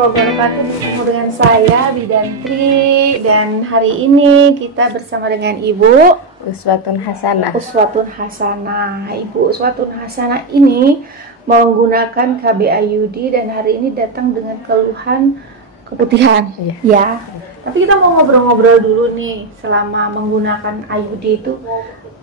warahmatullahi wabarakatuh. Bersama dengan saya Bidantri, dan hari ini kita bersama dengan Ibu Uswatun Hasanah. Ibu Uswatun Hasanah ini menggunakan KB IUD dan hari ini datang dengan keluhan keputihan. Ya. Tapi kita mau ngobrol-ngobrol dulu nih, selama menggunakan IUD itu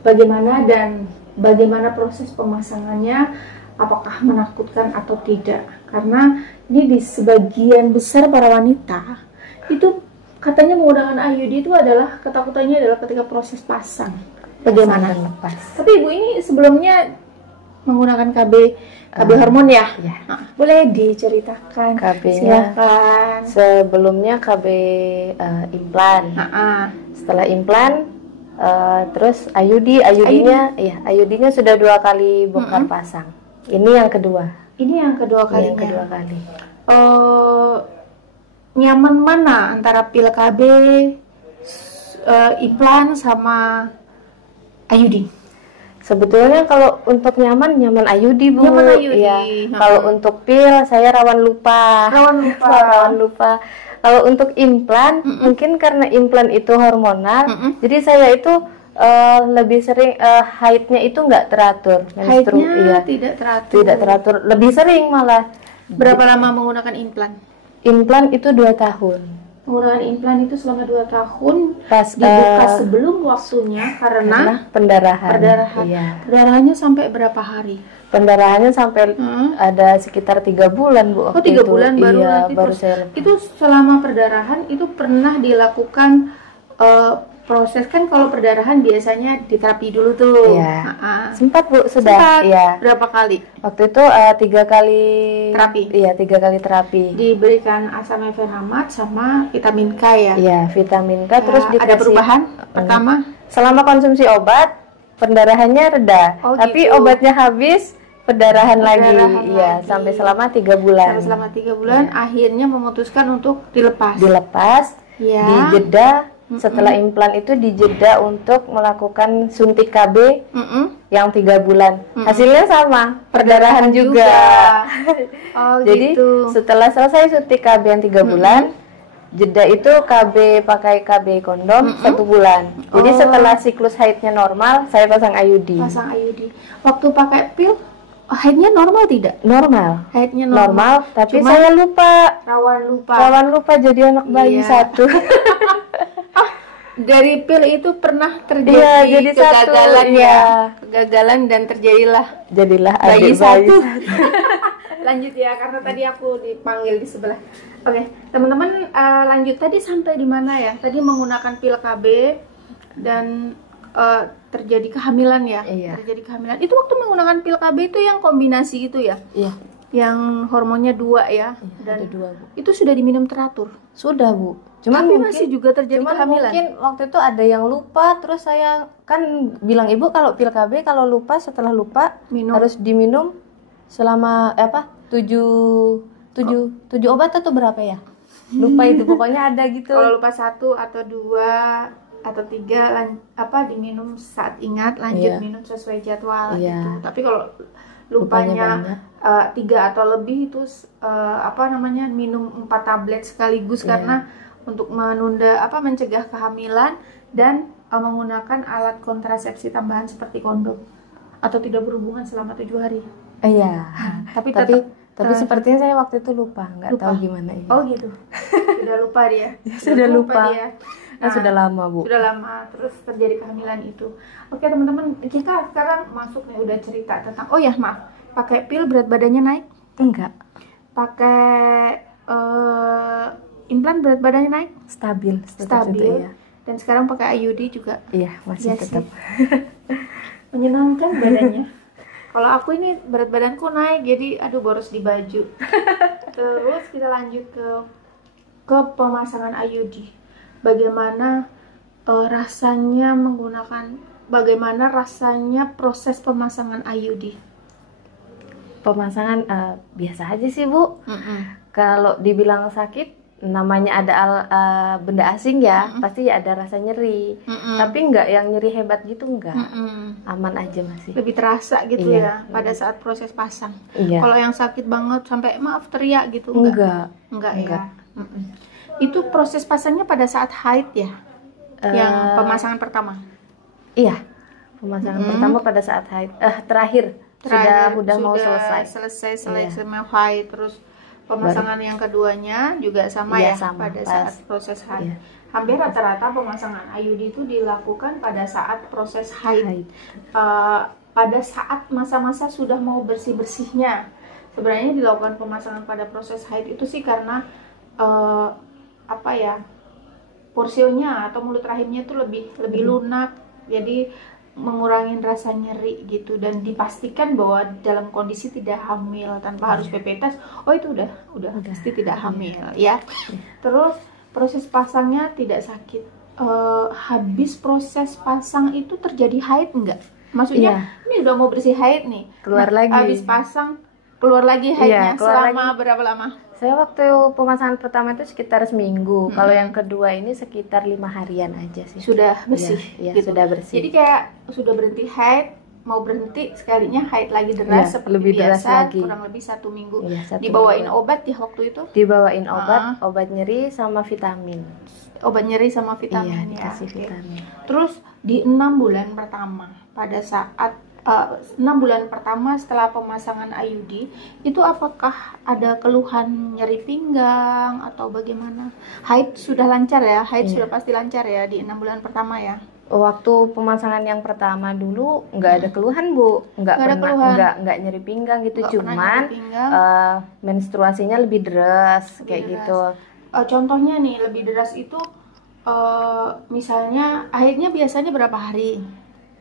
bagaimana dan bagaimana proses pemasangannya, apakah menakutkan atau tidak? Karena ini di sebagian besar para wanita itu katanya menggunakan IUD itu adalah ketakutannya adalah ketika proses pasang. Bagaimana? Lepas. Tapi Ibu ini sebelumnya menggunakan KB hormon ya? Nah, boleh diceritakan? KB-nya Silakan. sebelumnya KB implan. Setelah implan terus IUD-nya IUD-nya sudah 2 kali bongkar pasang. Ini yang kedua. Ini yang kedua kalinya. Yang kedua kali. Nyaman mana antara pil KB, implan sama IUD? Sebetulnya kalau untuk nyaman IUD, Bu. Nyaman IUD. Ya. Kalau untuk pil saya rawan lupa. Rawan lupa. Kalau untuk implan, mungkin karena implan itu hormonal, jadi saya itu lebih sering haidnya itu nggak teratur. Haidnya tidak teratur. Lebih sering malah. Berapa lama menggunakan implan? Implan itu 2 tahun. Menggunakan implan itu selama 2 tahun. Pas dibuka sebelum waktunya karena pendarahan. Iya. Pendarahannya sampai berapa hari? Pendarahannya sampai ada sekitar 3 bulan, Bu. 3 bulan baru. Iya, nanti baru terus, saya lepas. itu selama perdarahan itu pernah dilakukan proses, kan kalau perdarahan biasanya diterapi dulu tuh. Iya. Sempat, Bu, sudah. Iya. Berapa kali? Waktu itu 3 kali terapi. Iya, 3 kali terapi. Diberikan asam efenamate sama vitamin K ya. Iya, vitamin K terus dikasih. Ada perubahan? Pertama, selama konsumsi obat pendarahannya reda. Tapi gitu. obatnya habis, pendarahan lagi. Iya, sampai selama 3 bulan. Sampai selama 3 bulan akhirnya memutuskan untuk dilepas. Ya. Dijeda. Setelah implan itu dijeda untuk melakukan suntik KB yang 3 bulan. Hasilnya sama, perdarahan juga. Jadi gitu. setelah selesai suntik KB yang 3 bulan, jeda itu pakai KB kondom 1 bulan. Jadi setelah siklus haidnya normal, saya pasang IUD. Waktu pakai pil, haidnya normal tidak? Normal. Haidnya normal. Tapi saya lupa. Rawan lupa Jadi anak bayi 1. Dari pil itu pernah terjadi kegagalan kegagalan dan jadilah bayi 1. Lanjut ya, karena tadi aku dipanggil di sebelah. Oke, teman-teman, lanjut tadi sampai di mana ya? Tadi menggunakan pil KB dan terjadi kehamilan ya. Terjadi kehamilan. Itu waktu menggunakan pil KB itu yang kombinasi itu ya? Iya. Yang hormonnya 2 ya. Dan ada 2, Bu. Itu sudah diminum teratur? Sudah, Bu. Tapi masih juga terjadi kehamilan. Mungkin waktu itu ada yang lupa, terus saya kan bilang Ibu kalau pil KB kalau lupa, setelah lupa harus diminum selama 7 obat atau berapa ya? Lupa itu, pokoknya ada gitu. Kalau lupa 1 atau 2 atau 3 diminum saat ingat, lanjut minum sesuai jadwal gitu. Tapi kalau lupanya 3 atau lebih itu minum 4 tablet sekaligus karena untuk menunda mencegah kehamilan dan menggunakan alat kontrasepsi tambahan seperti kondom atau tidak berhubungan selama 7 hari. Iya. Tapi sepertinya saya waktu itu lupa, nggak tahu gimana ya. Oh gitu. Sudah lupa dia. Sudah lupa. Dia. Sudah lama, Bu. Sudah lama, terus terjadi kehamilan itu. Oke, teman-teman, kita sekarang masuk nih, udah cerita tentang pakai pil berat badannya naik? Enggak. Pakai implan berat badannya naik? Stabil. Ya. Dan sekarang pakai IUD juga? Iya, masih tetap. Menyenangkan badannya. Kalau aku ini berat badanku naik, jadi boros di baju. Terus kita lanjut ke pemasangan IUD. Bagaimana rasanya proses pemasangan IUD? Pemasangan biasa aja sih, Bu. Kalau dibilang sakit, namanya ada benda asing ya, pasti ya ada rasa nyeri. Tapi nggak yang nyeri hebat gitu, nggak. Aman aja masih. Lebih terasa gitu ya pada saat proses pasang. Kalau yang sakit banget sampai maaf teriak gitu enggak ya. Itu proses pasangnya pada saat haid ya? Yang pemasangan pertama? Iya, pemasangan pertama pada saat haid. Terakhir sudah mau selesai semua haid. Terus pemasangan yang keduanya juga sama sama, pada saat proses haid. Hampir rata-rata pemasangan IUD itu dilakukan pada saat proses haid. Pada saat masa-masa sudah mau bersih-bersihnya. Sebenarnya dilakukan pemasangan pada proses haid itu sih karena porsionya atau mulut rahimnya itu lebih lunak. Jadi mengurangi rasa nyeri gitu, dan dipastikan bahwa dalam kondisi tidak hamil tanpa harus PP tes. Oh, itu udah pasti tidak hamil ya. Terus proses pasangnya tidak sakit. Habis proses pasang itu terjadi haid enggak? Maksudnya ini udah mau bersih haid nih, keluar lagi. Habis pasang keluar lagi haidnya selama berapa lama? Saya waktu pemasangan pertama itu sekitar seminggu. Kalau yang kedua ini sekitar 5 harian aja sih. Sudah bersih. Gitu. Sudah bersih. Jadi kayak sudah berhenti haid, mau berhenti sekalinya haid lagi deras seperti lebih biasa, deras lagi. kurang lebih 1 minggu. 1 Dibawain minggu. obat ya waktu itu? Dibawain obat nyeri sama vitamin. Obat nyeri sama vitamin ya. Dikasih vitamin. Terus di 6 bulan pertama, pada saat 6 bulan pertama setelah pemasangan IUD itu apakah ada keluhan nyeri pinggang atau bagaimana? Haid sudah lancar ya? Haid sudah pasti lancar ya di 6 bulan pertama ya? Waktu pemasangan yang pertama dulu nggak ada keluhan, Bu. Nggak nyeri pinggang gitu, cuman menstruasinya lebih deras kayak gitu. Contohnya nih lebih deras itu misalnya haidnya biasanya berapa hari?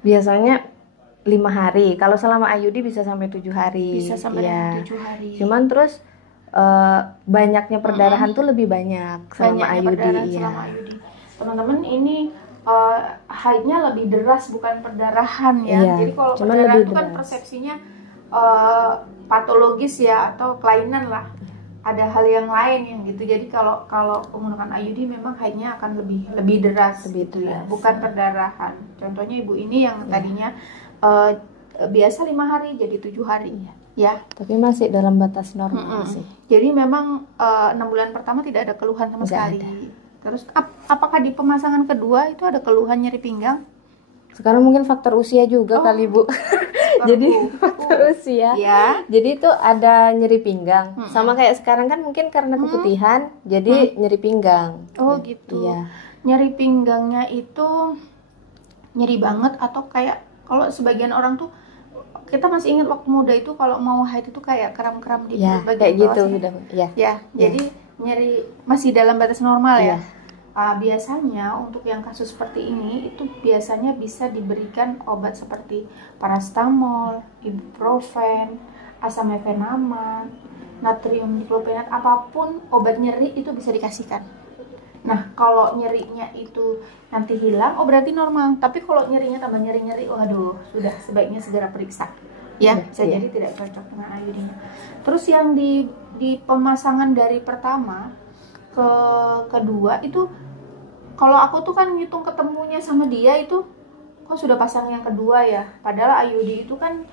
Biasanya 5 hari. Kalau selama IUD bisa sampai 7 hari. Bisa sampai 7 hari. Cuman terus banyaknya perdarahan tuh lebih banyak selama IUD. Teman-teman, ini haidnya lebih deras, bukan perdarahan ya. Jadi kalau perdarahan itu kan persepsinya patologis ya, atau kelainan lah. Ada hal yang lain yang gitu. Jadi kalau menggunakan IUD memang haidnya akan lebih deras, ya, bukan perdarahan. Contohnya ibu ini yang tadinya biasa 5 hari jadi 7 hari ya. Tapi masih dalam batas normal sih. Jadi memang 6 bulan pertama tidak ada keluhan sama sekali. Terus apakah di pemasangan kedua itu ada keluhan nyeri pinggang? Sekarang mungkin faktor usia juga kali, Bu. Jadi faktor usia. Jadi itu ada nyeri pinggang. Sama kayak sekarang kan mungkin karena keputihan jadi nyeri pinggang. Oh gitu. Iya. Nyeri pinggangnya itu nyeri banget atau kayak kalau sebagian orang tuh, kita masih ingat waktu muda itu kalau mau haid itu kayak kram-kram di bagian gitu, jadi nyeri masih dalam batas normal ya. Biasanya untuk yang kasus seperti ini itu biasanya bisa diberikan obat seperti paracetamol, ibuprofen, asam efenamate, natrium diklopenat, apapun obat nyeri itu bisa dikasihkan. Nah, kalau nyerinya itu nanti hilang, berarti normal. Tapi kalau nyerinya tambah nyeri-nyeri, waduh, sudah sebaiknya segera periksa. Ya, bisa jadi tidak cocok dengan IUD-nya. Terus yang di pemasangan dari pertama ke kedua itu, kalau aku tuh kan ngitung ketemunya sama dia itu, kok sudah pasang yang kedua ya? Padahal IUD itu kan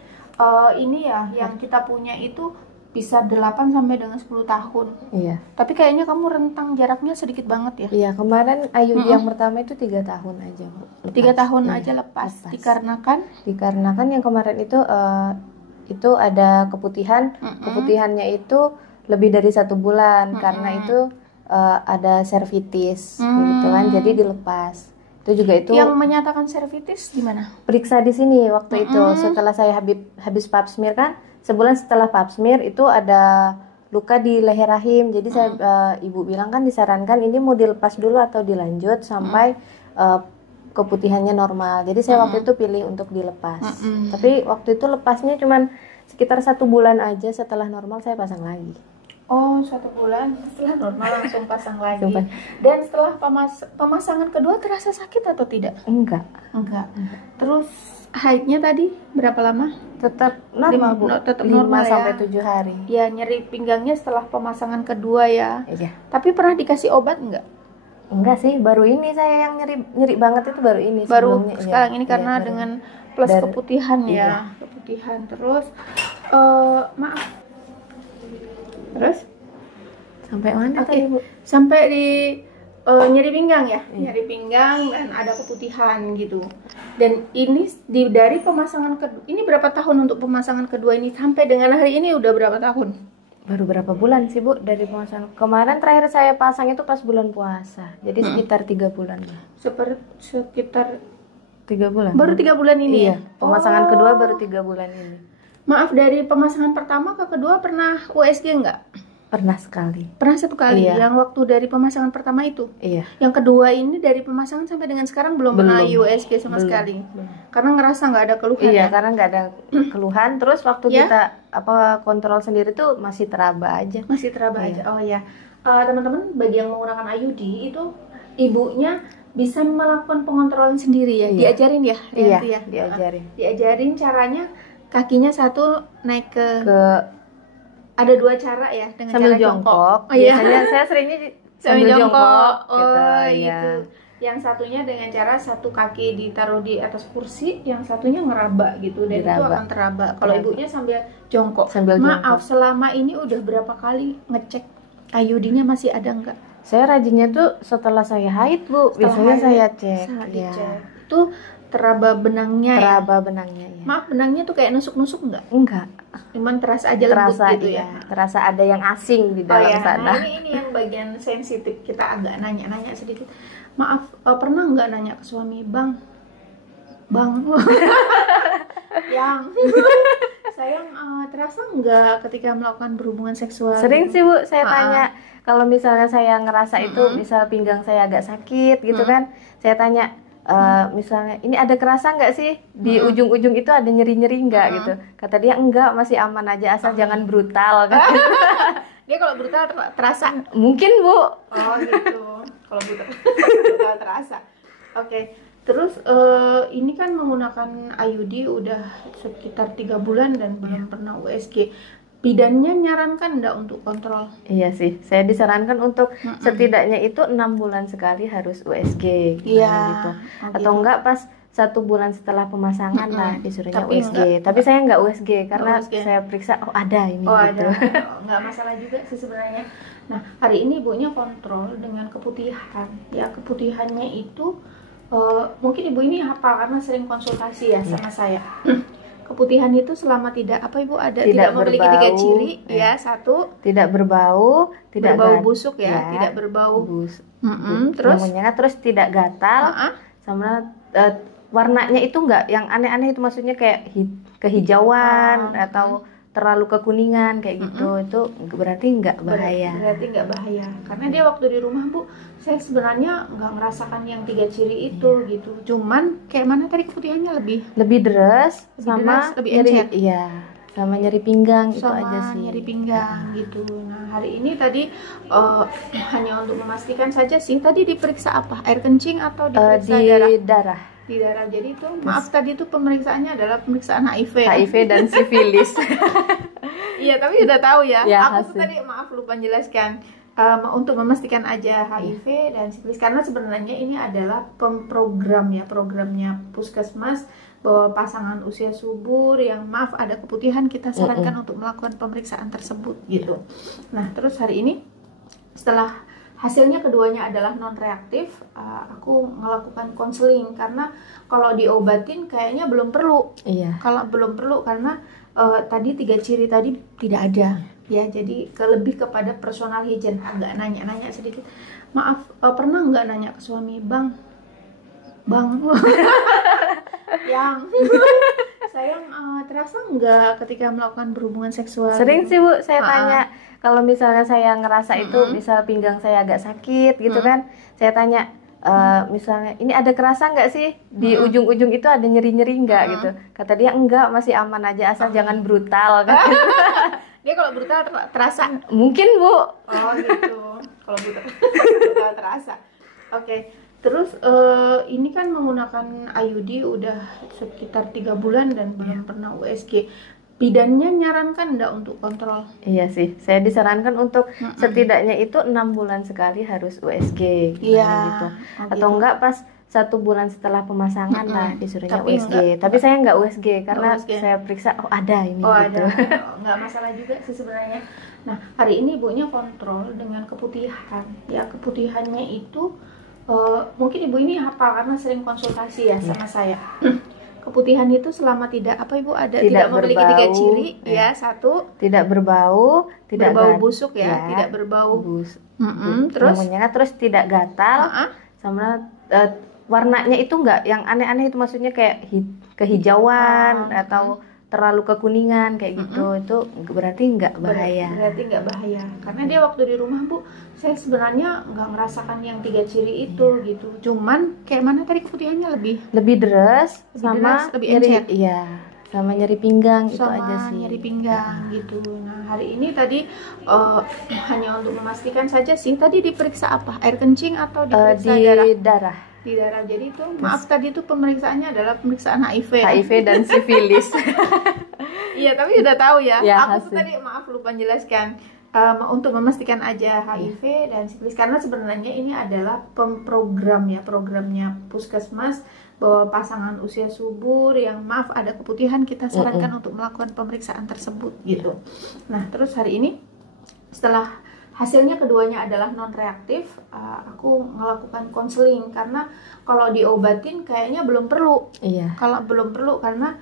ini ya, yang kita punya itu bisa 8 sampai dengan 10 tahun. Iya. Tapi kayaknya kamu rentang jaraknya sedikit banget ya. Iya, kemarin IUD yang pertama itu 3 tahun aja, Bu. 3 tahun aja lepas. Dikarenakan yang kemarin itu ada keputihan. Keputihannya itu lebih dari 1 bulan karena itu ada servitis gitu kan. Jadi dilepas. Itu juga itu. Yang menyatakan servitis di mana? Periksa di sini waktu itu setelah saya habis pap smear kan. Sebulan setelah pap smear itu ada luka di leher rahim. Jadi saya ibu bilang kan disarankan ini mau dilepas dulu atau dilanjut sampai keputihannya normal. Jadi saya waktu itu pilih untuk dilepas. Tapi waktu itu lepasnya cuman sekitar 1 bulan aja, setelah normal saya pasang lagi. Oh, 1 bulan setelah normal langsung pasang lagi. Sumpah. Dan setelah pemasangan kedua terasa sakit atau tidak? Enggak. Terus haidnya tadi berapa lama? Tetap normal, Bu. Tetap 5 normal sampai ya. 7 hari. Ya, nyeri pinggangnya setelah pemasangan kedua ya. Iya. Tapi pernah dikasih obat enggak? Enggak sih, baru ini saya yang nyeri banget itu baru ini. Baru Sebelumnya, sekarang iya. ini karena Iya, dengan plus dari- keputihan ya. iya. Keputihan terus maaf. Terus Sampai mana Oke. tadi, Bu? sampai di nyeri pinggang ya, Iya. nyeri pinggang dan ada keputihan gitu. Dan ini dari pemasangan kedua, ini berapa tahun untuk pemasangan kedua ini sampai dengan hari ini udah berapa tahun? Baru berapa bulan sih, Bu, dari pemasangan? Kemarin terakhir saya pasang itu pas bulan puasa. Jadi sekitar 3 bulan lah. Sekitar 3 bulan. baru 3 bulan ini. Iya, ya? pemasangan Oh. kedua baru 3 bulan ini. Maaf, dari pemasangan pertama ke kedua pernah USG nggak? Pernah sekali. Pernah 1 kali. Iya. Yang waktu dari pemasangan pertama itu. Iya. Yang kedua ini dari pemasangan sampai dengan sekarang belum pernah USG sama Belum. sekali. Belum. Karena ngerasa nggak ada keluhan Iya, ya. karena nggak ada keluhan. Terus waktu Ya? kita kontrol sendiri tuh masih teraba aja. Masih teraba Iya. aja. Oh ya. Teman-teman, bagi yang menggunakan IUD itu ibunya bisa melakukan pengontrolan sendiri ya. Iya. Diajarin ya, Iya, Rianti ya. diajarin. Diajarin caranya, kakinya satu naik ke Ke ada 2 cara ya dengan sambil cara jongkok. Oh iya. Biasanya saya seringnya Sambil jongkok. Oh, gitu. itu. Iya. Yang satunya dengan cara satu kaki ditaruh di atas kursi, yang satunya ngeraba gitu dan itu Diraba. akan teraba. Kalau Teraba. ibunya sambil jongkok. Sambil Maaf, jongkok. selama ini udah berapa kali ngecek IUD-nya masih ada nggak? Saya rajinnya tuh setelah saya haid, Bu. Setelah Biasanya haid, saya cek. saat Iya. dicek. Itu teraba benangnya ya? Teraba benangnya ya. Maaf, benangnya tuh kayak nusuk-nusuk nggak? Enggak. Cuman terasa aja lembut Terasa gitu iya. ya? Terasa ada yang asing di Oh dalam ya, sana. nah ini yang bagian sensitif, kita agak nanya-nanya sedikit. Maaf, pernah nggak nanya ke suami, Bang, yang sayang, terasa nggak ketika melakukan berhubungan seksual? Sering gitu? sih, Bu, saya Ah. tanya. Kalau misalnya saya ngerasa itu, misal pinggang saya agak sakit gitu kan, saya tanya, misalnya ini ada kerasa nggak sih di ujung-ujung itu ada nyeri-nyeri nggak gitu? Kata dia enggak, masih aman aja asal jangan brutal kan. Dia kalau brutal terasa. Mungkin, Bu. Oh gitu. Kalau brutal terasa. Oke. Terus ini kan menggunakan IUD udah sekitar 3 bulan dan belum pernah USG. Bidannya nyarankan enggak untuk kontrol? Iya sih, saya disarankan untuk setidaknya itu 6 bulan sekali harus USG gitu. Atau enggak pas 1 bulan setelah pemasangan lah disuruhnya Tapi USG. Tapi saya enggak USG karena USG. saya periksa, oh ada ini Oh gitu. ada, nggak masalah juga sih sebenarnya. Nah hari ini ibunya kontrol dengan keputihan. Ya keputihannya itu mungkin ibu ini hafal karena sering konsultasi ya sama saya. Keputihan itu selama tidak apa ibu ada tidak memiliki 3 ciri ya. 1 Tidak berbau, tidak berbau busuk ya, ya, tidak berbau terus terus terus tidak gatal, sama warnanya itu enggak yang aneh-aneh itu, maksudnya kayak kehijauan atau terlalu kekuningan kayak gitu. Itu berarti enggak bahaya. Berarti nggak bahaya karena dia waktu di rumah, Bu, saya sebenarnya nggak ngerasakan yang 3 ciri itu gitu. Cuman kayak mana tadi keputihannya lebih Deres Lebih sama deras, lebih nyeri, encer. iya, sama nyeri pinggang itu sama aja sih. nyeri pinggang gitu. Nah hari ini tadi hanya untuk memastikan saja sih. Tadi diperiksa apa? Air kencing atau diperiksa Di darah? darah. Di darah. Jadi itu maaf tadi itu pemeriksaannya adalah pemeriksaan HIV. ya? HIV dan sifilis. Iya tapi udah tahu ya. Ya, Aku tuh hasil. tadi maaf lupa menjelaskan untuk memastikan aja HIV dan sifilis karena sebenarnya ini adalah programnya Puskesmas bahwa pasangan usia subur yang maaf ada keputihan kita sarankan untuk melakukan pemeriksaan tersebut gitu. Nah terus hari ini setelah hasilnya keduanya adalah non reaktif, aku melakukan konseling karena kalau diobatin kayaknya belum perlu. Iya. Kalau belum perlu karena tadi 3 ciri tadi tidak ada ya, jadi lebih kepada personal hygiene. Agak nanya-nanya sedikit, maaf, pernah nggak nanya ke suami, bang yang sayang, terasa nggak ketika melakukan berhubungan seksual? Sering gitu? sih, Bu, saya tanya. Kalau misalnya saya ngerasa itu, misal pinggang saya agak sakit gitu kan, saya tanya, misalnya ini ada kerasa nggak sih di ujung-ujung itu ada nyeri-nyeri nggak gitu? Kata dia enggak, masih aman aja asal jangan brutal kan. Dia kalau brutal terasa. Mungkin Bu. Oh gitu. Kalau brutal terasa. Oke. Terus ini kan menggunakan IUD udah sekitar 3 bulan dan belum pernah USG. Bidannya nyarankan enggak untuk kontrol? Iya sih, saya disarankan untuk setidaknya itu 6 bulan sekali harus USG gitu. Atau enggak pas 1 bulan setelah pemasangan lah disuruhnya USG. Tapi saya enggak USG karena saya periksa ada ini gitu. Ada. Enggak masalah juga sih sebenarnya. Nah, hari ini ibunya kontrol dengan keputihan. Ya, keputihannya itu mungkin ibu ini hafal karena sering konsultasi ya sama saya. Keputihan itu selama tidak tidak memiliki 3 ciri ya. 1, tidak berbau, tidak berbau busuk ya, tidak berbau terus tidak gatal, sama warnanya itu enggak yang aneh-aneh, itu maksudnya kayak kehijauan atau terlalu kekuningan kayak gitu. Itu berarti enggak bahaya. Berarti enggak bahaya. Karena dia waktu di rumah, Bu, saya sebenarnya enggak merasakan yang 3 ciri itu gitu. Cuman kayak mana tadi keputihannya lebih deres, sama lebih nyeri, encer. iya, sama nyeri pinggang itu sama aja sih. nyeri pinggang gitu. Nah, hari ini tadi hanya untuk memastikan saja sih. Tadi diperiksa apa? Air kencing atau diperiksa darah? Di darah. Jadi itu maaf tadi itu pemeriksaannya adalah pemeriksaan HIV. HIV dan sifilis. Iya, tapi udah tahu ya. Aku tuh hasil. tadi maaf lupa jelaskan untuk memastikan aja HIV dan sifilis, karena sebenarnya ini adalah programnya Puskesmas bahwa pasangan usia subur yang ada keputihan kita sarankan untuk melakukan pemeriksaan tersebut gitu. Nah, terus hari ini setelah hasilnya keduanya adalah non reaktif, aku melakukan konseling karena kalau diobatin kayaknya belum perlu. Iya. Kalau belum perlu karena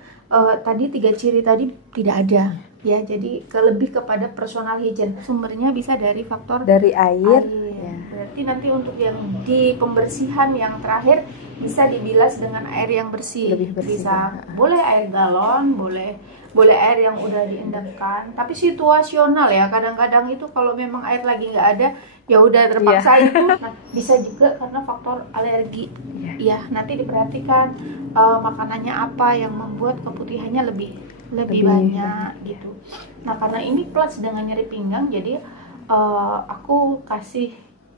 tadi 3 ciri tadi tidak ada ya, jadi lebih kepada personal hygiene. Sumbernya bisa dari faktor dari air. Ya. Berarti nanti untuk yang di pembersihan yang terakhir bisa dibilas dengan air yang bersih. Lebih bersih. Bisa boleh air galon, boleh air yang udah diendapkan, tapi situasional ya. Kadang-kadang itu kalau memang air lagi nggak ada, ya udah terpaksa itu. Nah, bisa juga karena faktor alergi. Ya, nanti diperhatikan makanannya apa yang membuat keputihannya lebih banyak gitu. Nah, karena ini plus dengan nyeri pinggang, jadi aku kasih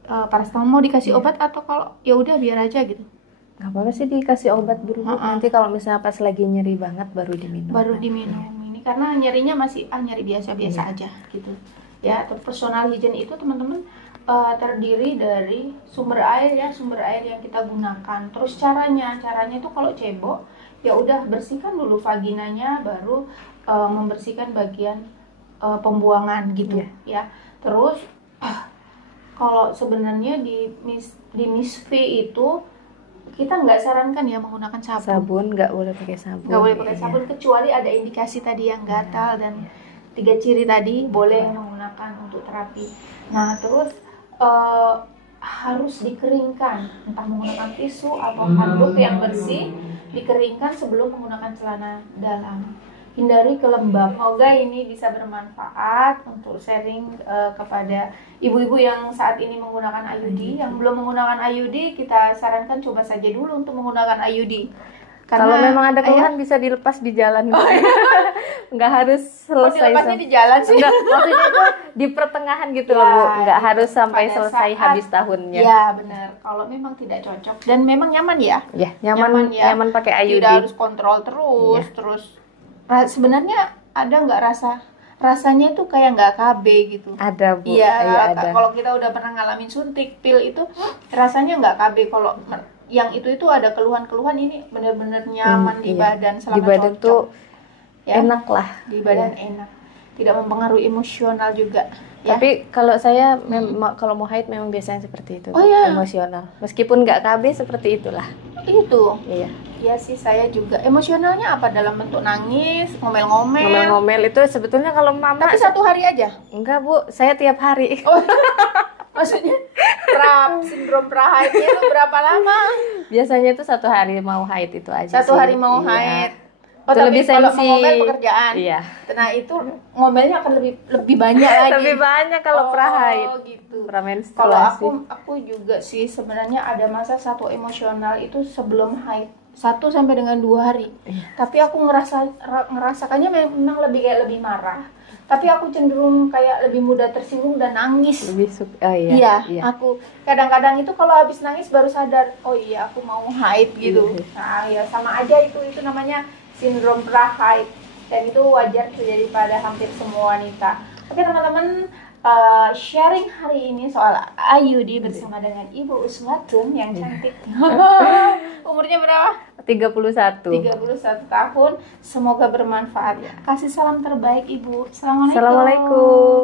paracetamol. Mau dikasih obat atau kalau ya udah biar aja gitu? Gak apa-apa sih dikasih obat dulu. Nanti kalau misalnya pas lagi nyeri banget baru diminum. Ini karena nyerinya masih nyeri biasa-biasa aja gitu ya. Personal hygiene itu teman-teman terdiri dari sumber air yang kita gunakan. Terus caranya itu kalau cebok ya udah bersihkan dulu vaginanya, baru membersihkan bagian pembuangan gitu ya. Terus kalau sebenarnya di Misfi itu kita nggak sarankan ya menggunakan sabun. Nggak boleh pakai sabun. Nggak boleh pakai sabun kecuali ada indikasi tadi yang gatal dan 3 ciri tadi boleh menggunakan untuk terapi. Nah, terus harus dikeringkan, entah menggunakan tisu atau handuk yang bersih, dikeringkan sebelum menggunakan celana dalam. Hindari kelembapan. Semoga ini bisa bermanfaat untuk sharing kepada ibu-ibu yang saat ini menggunakan IUD. Yang belum menggunakan IUD, kita sarankan coba saja dulu untuk menggunakan IUD. Karena kalau memang ada keluhan bisa dilepas di jalan. Nggak harus selesai. Dilepasnya di jalan sih. Enggak, maksudnya itu di pertengahan gitu loh, Bu. Nggak harus sampai selesai habis tahunnya. Iya, benar. Kalau memang tidak cocok dan memang nyaman ya. Iya, nyaman pakai IUD. Tidak harus kontrol terus. Sebenarnya ada nggak rasanya itu kayak nggak KB gitu? Ada, Bu. Iya, ada. Kalau kita udah pernah ngalamin suntik pil itu rasanya nggak KB. Kalau yang itu ada keluhan-keluhan, ini benar-benar nyaman di badan, di badan cocok. Tuh ya? Enak lah. Di badan enak, tidak mempengaruhi emosional juga. Ya? Tapi kalau saya kalau mau haid memang biasanya seperti itu, emosional. Meskipun nggak KB seperti itulah. Itu. Iya. Iya sih, saya juga. Emosionalnya apa? Dalam bentuk nangis, ngomel-ngomel. Ngomel-ngomel itu sebetulnya kalau mama. Tapi 1 hari aja? Enggak, Bu. Saya tiap hari. Oh. Maksudnya sindrom pra-haidnya itu berapa lama? Biasanya itu 1 hari mau haid itu aja. 1 hari mau haid. Oh, tapi lebih kalau ngomel pekerjaan. Iya. Nah, itu ngomelnya akan lebih banyak lagi. Lebih banyak kalau pra-haid. Oh, gitu. Pra-menstruasi. Kalau aku juga sih sebenarnya ada masa satu emosional itu sebelum haid. 1 sampai dengan 2 hari. Tapi aku ngerasakannya memang lebih marah. Tapi aku cenderung kayak lebih mudah tersinggung dan nangis. Lebih suka, iya. Aku kadang-kadang itu kalau habis nangis baru sadar, oh iya aku mau haid gitu. Nah ya sama aja itu namanya sindrom pra-haid, dan itu wajar terjadi pada hampir semua wanita. Oke teman-teman, sharing hari ini soal Ayudi bersama dengan Ibu Uswatun yang cantik. Umurnya berapa? 31 tahun. Semoga bermanfaat. Kasih salam terbaik Ibu. Assalamualaikum. Assalamualaikum.